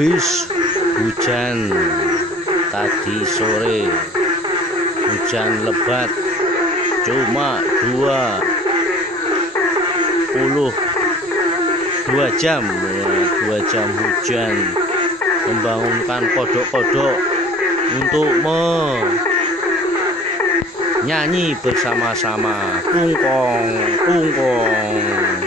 guys, hujan tadi sore, hujan lebat cuma 22 jam ya, 2 jam hujan membangunkan kodok-kodok untuk menyanyi bersama-sama kungkong kungkong.